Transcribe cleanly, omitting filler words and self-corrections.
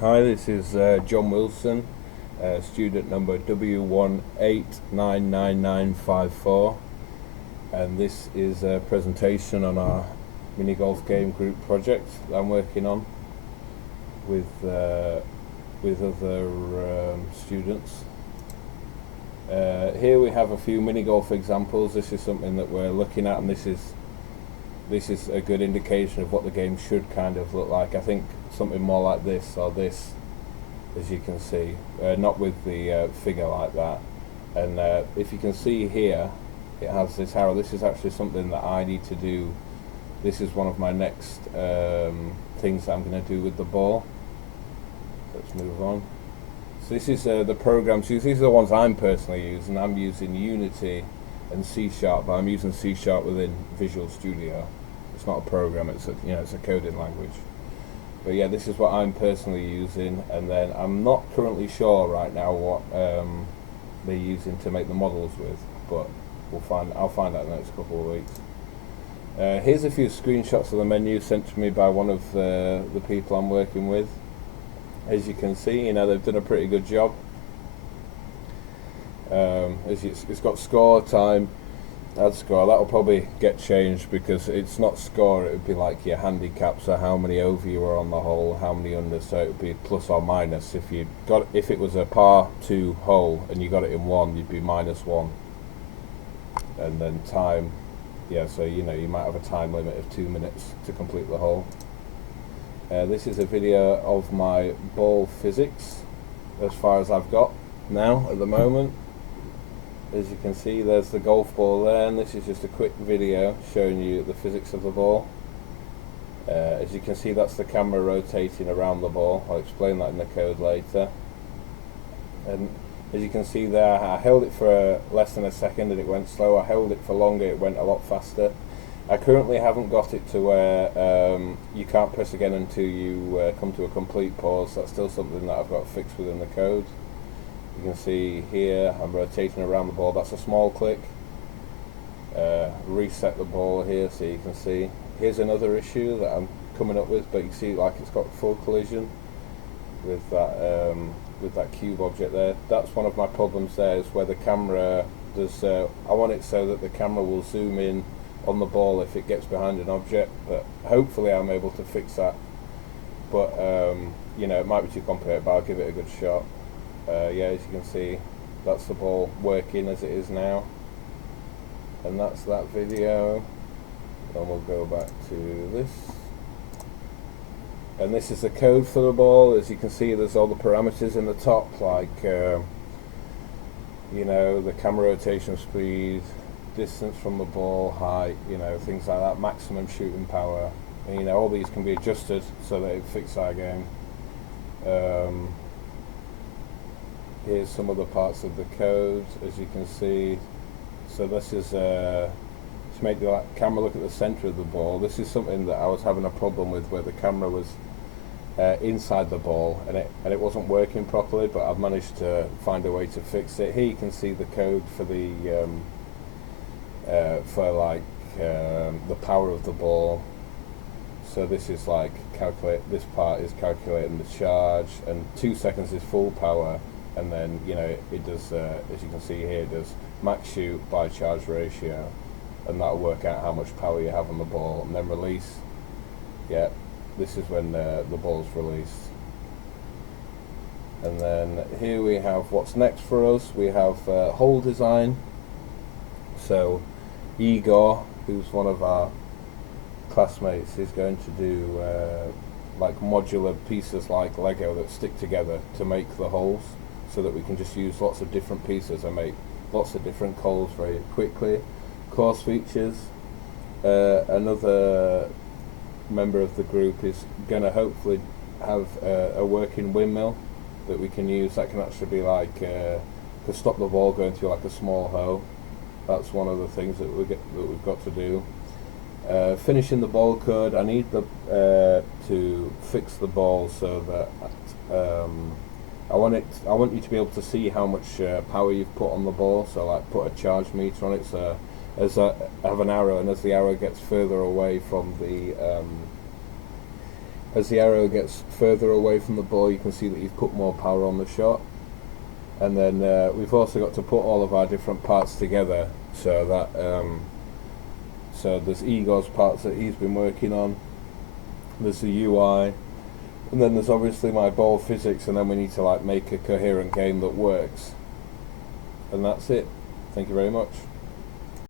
Hi, this is John Wilson, student number W1899954, and this is a presentation on our mini golf game group project that I'm working on with other students. Here we have a few mini golf examples. This is something that we're looking at, and this is a good indication of what the game should kind of look like. I think something more like this or this, as you can see, not with the figure like that. And if you can see here, it has this arrow. This is actually something that I need to do. This is one of my next things that I'm going to do with the ball. Let's move on. So this is the programs. These are the ones I'm personally using. I'm using Unity and C#, but I'm using C# within Visual Studio. It's not a program, it's a coding language. But yeah, this is what I'm personally using, and then I'm not currently sure right now what they're using to make the models with, but I'll find out in the next couple of weeks. Here's a few screenshots of the menu sent to me by one of the people I'm working with. As you can see, they've done a pretty good job. It's got score, time, add score. That'll probably get changed because it's not score, it would be like your handicap, so how many over you were on the hole, how many under, so it would be plus or minus. If it was a par 2 hole and you got it in 1, you'd be -1. And then time, so you might have a time limit of 2 minutes to complete the hole. This is a video of my ball physics as far as I've got now at the moment. As you can see, there's the golf ball there, and this is just a quick video showing you the physics of the ball. As you can see, that's the camera rotating around the ball. I'll explain that in the code later. And as you can see there, I held it for less than a second and it went slow. I held it for longer, it went a lot faster. I currently haven't got it to where you can't press again until you come to a complete pause. That's still something that I've got fixed within the code. You can see here I'm rotating around the ball. That's a small click. Reset the ball here so you can see. Here's another issue that I'm coming up with, but you can see like it's got full collision with that cube object there. That's one of my problems there, is where the camera does. I want it so that the camera will zoom in on the ball if it gets behind an object, but hopefully I'm able to fix that. But it might be too complicated, but I'll give it a good shot. As you can see, that's the ball working as it is now, and that's that video. And we'll go back to this, and this is the code for the ball. As you can see, there's all the parameters in the top, like the camera rotation speed, distance from the ball, height, things like that, maximum shooting power, and all these can be adjusted so that it fits our game. Here's some other parts of the code, as you can see. So this is to make the camera look at the center of the ball. This is something that I was having a problem with, where the camera was inside the ball and it wasn't working properly, but I've managed to find a way to fix it. Here you can see the code for the power of the ball. So this is like this part is calculating the charge, and 2 seconds is full power, and then it does as you can see here, it does max shoot by charge ratio, and that'll work out how much power you have on the ball. And then release, this is when the ball's released. And then here we have what's next for us. We have hole design. So Igor, who's one of our classmates, is going to do like modular pieces like Lego that stick together to make the holes, so that we can just use lots of different pieces and make lots of different holes very quickly. Course features. Another member of the group is going to hopefully have a working windmill that we can use. That can actually be like to stop the ball going through like a small hole. That's one of the things that we've got to do. Finishing the ball code. I need to fix the ball so that I want you to be able to see how much power you've put on the ball. So like put a charge meter on it. So as I have an arrow, and as the arrow gets further away from the as the arrow gets further away from the ball, you can see that you've put more power on the shot. And then we've also got to put all of our different parts together, so that so there's Igor's parts that he's been working on, there's the UI, and then there's obviously my ball physics, and then we need to like make a coherent game that works. And that's it. Thank you very much.